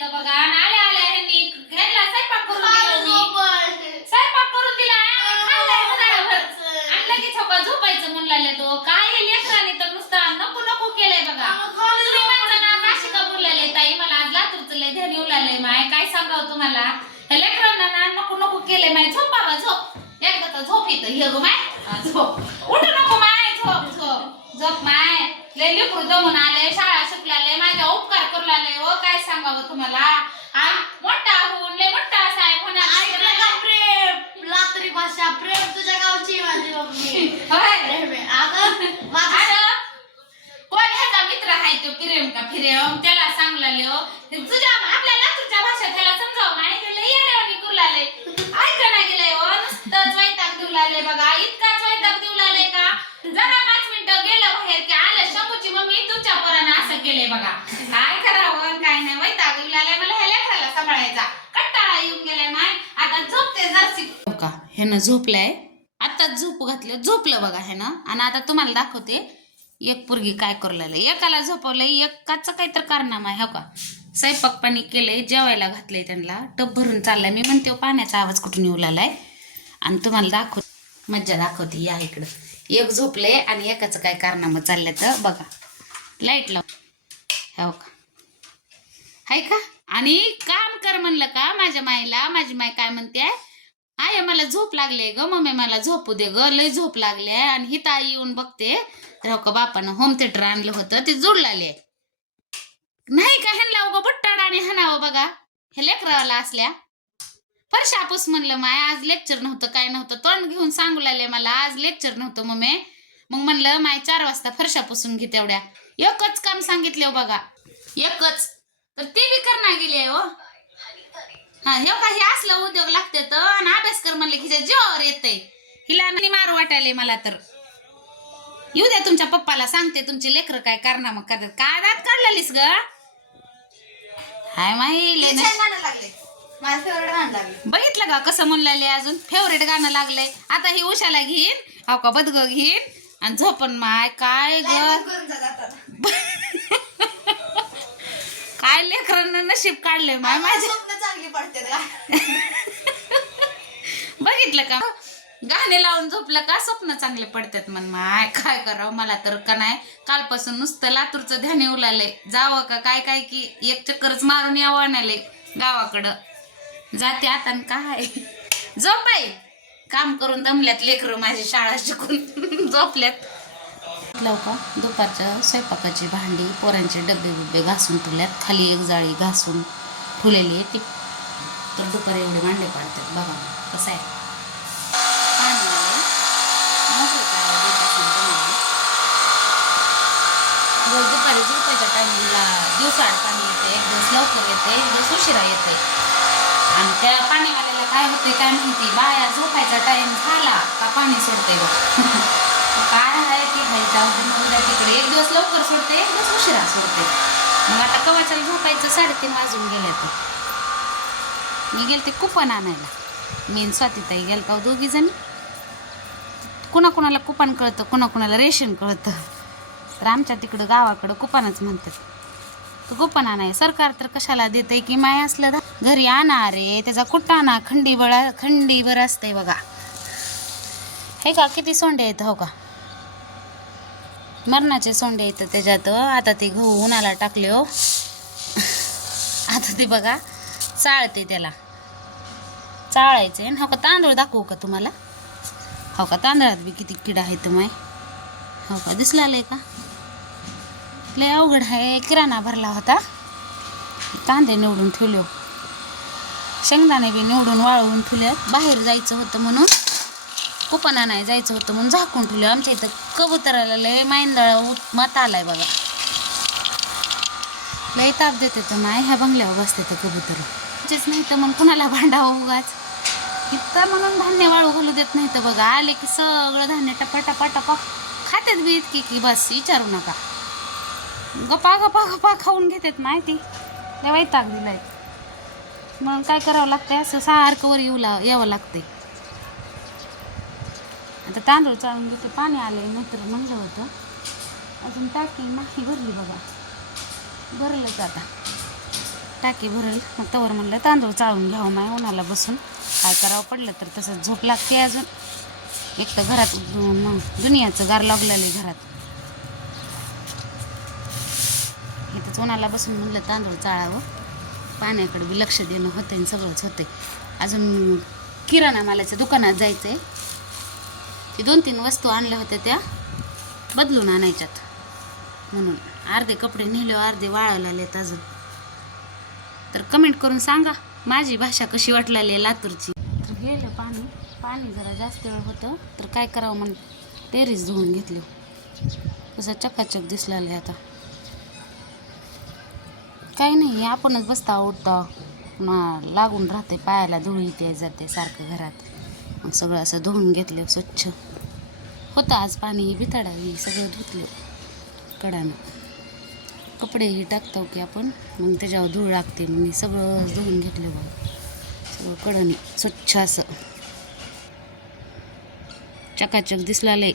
तर बघा आल्या आल्या ह्यांनी घ्यायला स्वयंपाक करून दिला. स्वयंपाक करून दिला खाल्लाय मुलाभर आणि लगेच होका झोपायचं म्हणला तो. काय हे लेकराने तर नुसतं नको नको केलंय बघा. तुम्ही माझं नाव अशी का बोललेले ताई? मला आज लातूरचं लय ध्यान येऊ लागलंय माय. काय सांगावं तुम्हाला? हे लेकरांना ना नको नको केलंय माय. झोप बाबा झोप. एकदा तर झोप येतं हे गो माय. झोप उठू नको माय. झोप झोप झोप माय. लय लेकरू दमून आले, शाळा शिकलाले, माझ्या उपकार करू लागले. हो काय सांगावं तुम्हाला? हा मोठा होऊन लय मोठा साहेब होणार. प्रेम लातूरी भाषा प्रेम तुझ्या गावची माझी मम्मी. कोण ह्याचा मित्र आहे तो फिरेम का फिरेम? त्याला सांगलाले हो तुझ्या आपल्या लातूरच्या भाषेत त्याला समजाव नाही. ते लय येड्यावानी करू लागले. ऐका नाही गेलंय हो नुसतंच वैताग देऊ लागले बघा. इतकाच वैताग देऊ लागले का जरा 5 मिनिटं गेलं बाहेर की आलं शंभूची मम्मी तुमच्या पोरानं असं केलंय बघा. काय करावं काय नाही वैताग येऊ लागलाय मला. ह्या लेकराला सांभाळायचा कंटाळा येऊन गेलाय माय. आता झोपते जरशी का ह्यानं झोपलाय. आताच झोप घातलं झोपलं बघा ह्यानं. आणि आता तुम्हाला दाखवते एक पोरगी काय करू लागले. एकाला झोपवलंय एकाचं काहीतरी कारनामा आहे. हो का स्वयंपाक पाणी केलंय जेवायला घातलंय त्यांना टप भरून चाललाय. मी म्हणते पाण्याचा आवाज कुठून येऊ लागलाय. आणि तुम्हाला दाखव मज्जा दाखवते या इकडं. एक झोपले आणि एकाचं काय कारनामा चाललंय तर बघा. लाईट लाव हो का हाय का. आणि काम कर म्हणलं का माझ्या माईला. माझी माई काय म्हणते आय मला झोप लागले ग मम्मी मला झोपू दे ग लय झोप लागले. आणि ही ताई येऊन बघते तर हो का बापानं होम थिएटर आणलं होतं ते जोडलाले नाही का. ह्यांना उगं बुट्टाड आणि हाणावं बघा हे लेकरावाला असल्या. फरशापूस म्हणलं माय आज लेक्चर नव्हतं काय नव्हतं. तोंड घेऊन सांगू लागले मला आज लेक्चर नव्हतं मम्मी. मग म्हणलं माय 4 वाजता फरशा पुसून घे तेवढ्या. एकच काम सांगितलं बघा एकच तर ते बी करणार गेले हो. हा हे काही असलं उद्योग लागते तर आणि अभ्यास कर म्हणले की जीवावर येते. हिला मारू वाटायले मला तर. येऊ द्या तुमच्या पप्पाला सांगते तुमचे लेकर काय करणार मग करतात. काय दात काढलेलीस ग हाय माही लागले माझं फेवरेट गाणं लागले. बघितलं का कसं म्हणलेले अजून फेवरेट गाणं लागलंय. आता ही उशाला घेईन हो का बदग घेईन आणि झोपन माय. काय ग काय लेकरांना नशीब काढले माय माझे. स्वप्न चांगली पडते का बघितलं का गाणे लावून झोपलं का स्वप्न चांगले पडतात म्हण माय. काय करावं मला तर का नाही कालपासून नुसतं लातूरचं ध्यान येऊ लागलंय. जावं का काय काय की एक चक्करच मारून यावं आणाले गावाकडं जाते आता. काय झोपाय काम करून दमल्यात लेकरं माझी शाळा शिकून झोपल्यात. का दुपारच्या स्वयंपाकाची भांडी पोरांचे डबे बिब्बे घासून ठेवल्यात. खाली एक जाळी घासून ठेवलेली आहे ती तर दुपारी एवढे भांडे पाडतात बघा कसं आहे. दुपारी झोपायच्या टायमिंगला दिवसाआड पाणी येते. एक दिवस लवकर येते एक दिवस उशिरा येते. आणि त्या पाणीवाल्याला काय होते काय माहिती बाया झोपायचा टाइम झाला का पाणी सोडते बघ. काय आहे की भाई जाऊ तिकडे एक दिवस लवकर सोडते एक दिवस उशिरा सोडते. मग आता कवाच्याला झोपायचं 3:30 वाजून गेल्या तर मी गेलते कुपन आणायला. मी स्वातीताई गेलता दोघी जणी. कुणाकुणाला कुपन कळतं कुणाकुणाला रेशन कळतं. तर आमच्या तिकडं गावाकडं कुपनच म्हणतात. तर कुपन आणाय सरकार तर कशाला देते की माय असलं घरी आणा रे त्याचा कुटाणा खंडीभर असते बघा. हे का किती सोंडे येतं हो का मरणाचे सोंडे येतं त्याच्यात. आता ते गहू उन्हाला टाकले हो आता ते बघा चाळते त्याला चाळायचे. हो का तांदूळ दाखवू का तुम्हाला. हो का तांदळात बी किती किडा आहे तर माय. हो का दिसलाय का लय अवघड आहे. किराणा भरला होता कांदे निवडून ठेवले शेंगदाणे बी निवडून वाळवून ठेवले. बाहेर जायचं होतं म्हणून कुपन आणायला जायचं होतं म्हणून झाकून ठेवले. आमच्या इथं कबुतराला लय माइंदळा मत आलाय बघा. लय ताप देते तर माय ह्या बंगल्यावर बसते तर कबूतर नाही तर मग कुणाला भांडावं उगाच इतकं म्हणून धान्य वाळू घालू देत नाही तर बघा. आले की सगळं धान्य टपा टपा टपा खातात बी इतकी की बस विचारू नका. गप्पा गप्पा गप्पा खाऊन घेतात माहिती लय वैताग दिलाय. मग काय करावं लागतंय असं सारखं वर यावं लागतंय. आता तांदूळ चाळून घेते पाणी आले नाहीतर म्हणलं होतं अजून टाकी नाही भरली बघा. भरलंच आता टाकी भरेल मग तवर म्हणलं तांदूळ चाळून घ्यावं माय उन्हाला बसून काय करावं पडलं तर तसंच झोप लागते अजून एक तर घरात दुनियाचं गार लागलेलं घरात इथंच उन्हाला बसून म्हणलं तांदूळ चाळावं पाण्याकडे बी लक्ष देणं होतं आणि सगळंच होते अजून किराणा मालाच्या दुकानात जायचं आहे ते 2-3 वस्तू आणल्या होत्या त्या बदलून आणायच्यात म्हणून अर्धे कपडे नेले अर्धे वाळायला आलेत अजून तर कमेंट करून सांगा माझी भाषा कशी वाटलेली आहे लातूरची तर गेलं पाणी जरा जास्त वेळ होतं तर काय करावं म्हणून टेरेस धुवून घेतलं कसं चकाचक दिसलेलं आता काही नाही आपणच बसता उठता लागून राहते पायाला धुळी ते जाते सारखं घरात मग सगळं असं धुवून घेतलं स्वच्छ होतं आज पाणी बिथाडावी सगळं धुतलं कडानं कपडेही टाकतो की आपण मग त्याच्यावर धूळ लागते मग मी सगळं धुवून घेतलं बघ सगळं कडणी स्वच्छ असं चकाचक दिसलेलं आहे